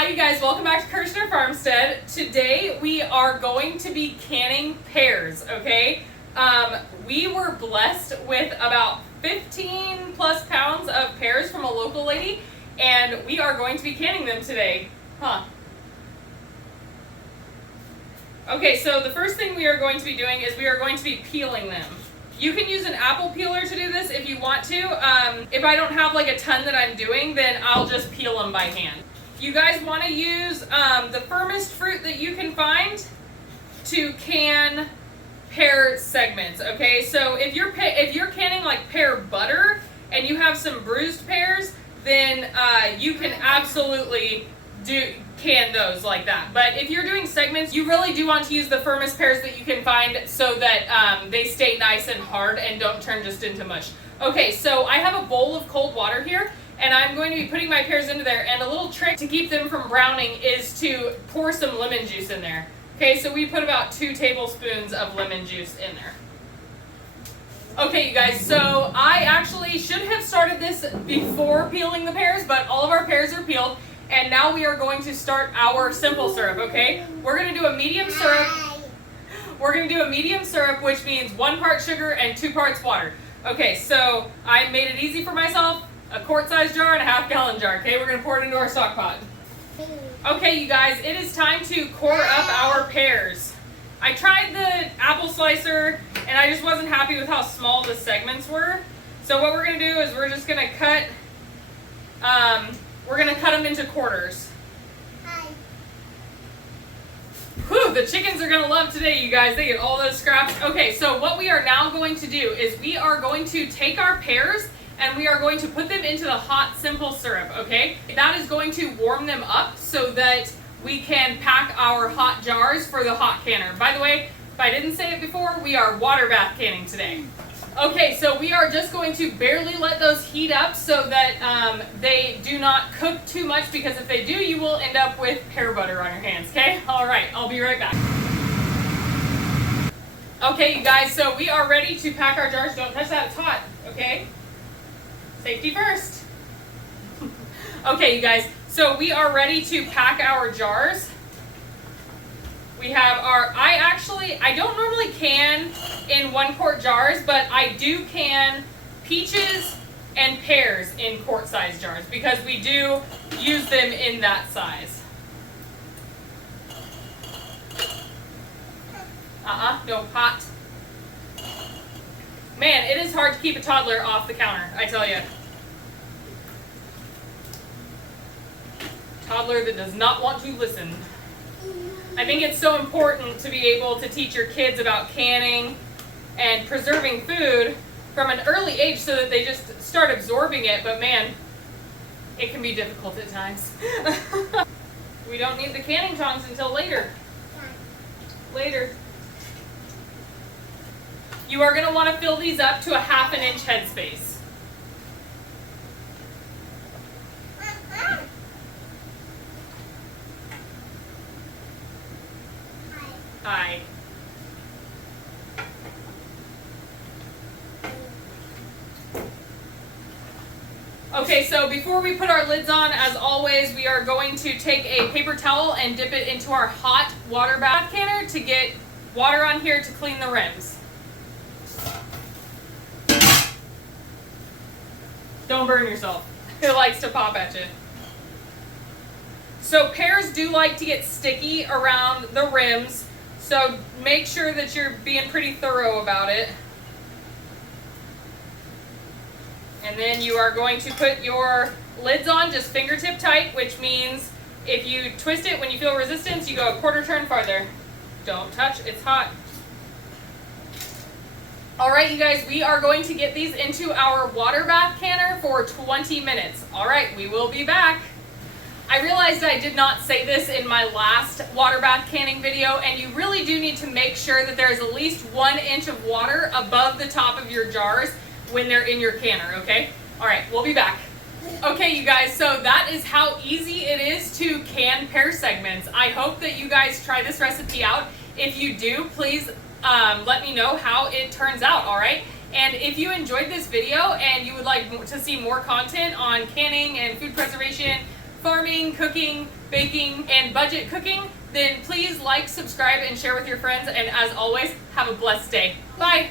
Hi you guys, welcome back to Kirshner Farmstead. Today we are going to be canning pears, okay? We were blessed with about 15 plus pounds of pears from a local lady, and we are going to be canning them today. Okay, so the first thing we are going to be doing is we are going to be peeling them. You can use an apple peeler to do this if you want to. If I don't have like a ton that I'm doing, then I'll just peel them by hand. You guys want to use the firmest fruit that you can find to can pear segments, okay? So if you're canning like pear butter and you have some bruised pears, then you can absolutely can those like that. But if you're doing segments, you really do want to use the firmest pears that you can find so that they stay nice and hard and don't turn just into mush. Okay, so I have a bowl of cold water here, and I'm going to be putting my pears into there, and a little trick to keep them from browning is to pour some lemon juice in there. Okay, so we put about 2 tablespoons of lemon juice in there. Okay, you guys, so I actually should have started this before peeling the pears, but all of our pears are peeled, and now we are going to start our simple syrup, okay? We're going to do a medium syrup. We're going to do a medium syrup, which means 1 part sugar and 2 parts water. Okay, so I made it easy for myself. A quart-sized jar and a half-gallon jar, okay? We're going to pour it into our stock pot. Okay, you guys, it is time to core up our pears. I tried the apple slicer, and I just wasn't happy with how small the segments were. So what we're going to do is we're just going to cut, them into quarters. Whew, the chickens are going to love today, you guys. They get all those scraps. Okay, so what we are now going to do is we are going to take our pears and we are going to put them into the hot simple syrup, okay? That is going to warm them up so that we can pack our hot jars for the hot canner. By the way, if I didn't say it before, we are water bath canning today. Okay, so we are just going to barely let those heat up so that they do not cook too much, because if they do, you will end up with pear butter on your hands, okay? All right, I'll be right back. Okay, you guys, so we are ready to pack our jars. Don't touch that, it's hot, okay? Safety first. Okay, you guys, so we are ready to pack our jars. We have our, I don't normally can in 1 quart jars, but I do can peaches and pears in quart-sized jars because we do use them in that size. No, hot. Man, it is hard to keep a toddler off the counter, I tell you. Toddler that does not want to listen. I think it's so important to be able to teach your kids about canning and preserving food from an early age so that they just start absorbing it, but man, it can be difficult at times. We don't need the canning tongs until later. You are going to want to fill these up to a 1/2 inch headspace. Hi. Okay, so before we put our lids on, as always, we are going to take a paper towel and dip it into our hot water bath canner to get water on here to clean the rims. Don't burn yourself. It likes to pop at you. So pears do like to get sticky around the rims, so make sure that you're being pretty thorough about it. And then you are going to put your lids on just fingertip tight, which means if you twist it when you feel resistance, you go a 1/4 turn farther. Don't touch, it's hot. All right, you guys, we are going to get these into our water bath canner for 20 minutes. All right, we will be back. I realized I did not say this in my last water bath canning video, and you really do need to make sure that there is at least 1 inch of water above the top of your jars when they're in your canner, okay? All right, we'll be back. Okay, you guys, so that is how easy it is to can pear segments. I hope that you guys try this recipe out. If you do, please let me know how it turns out, all right? And if you enjoyed this video and you would like to see more content on canning and food preservation farming, cooking, baking, and budget cooking, then please like, subscribe, and share with your friends. And as always, have a blessed day. Bye.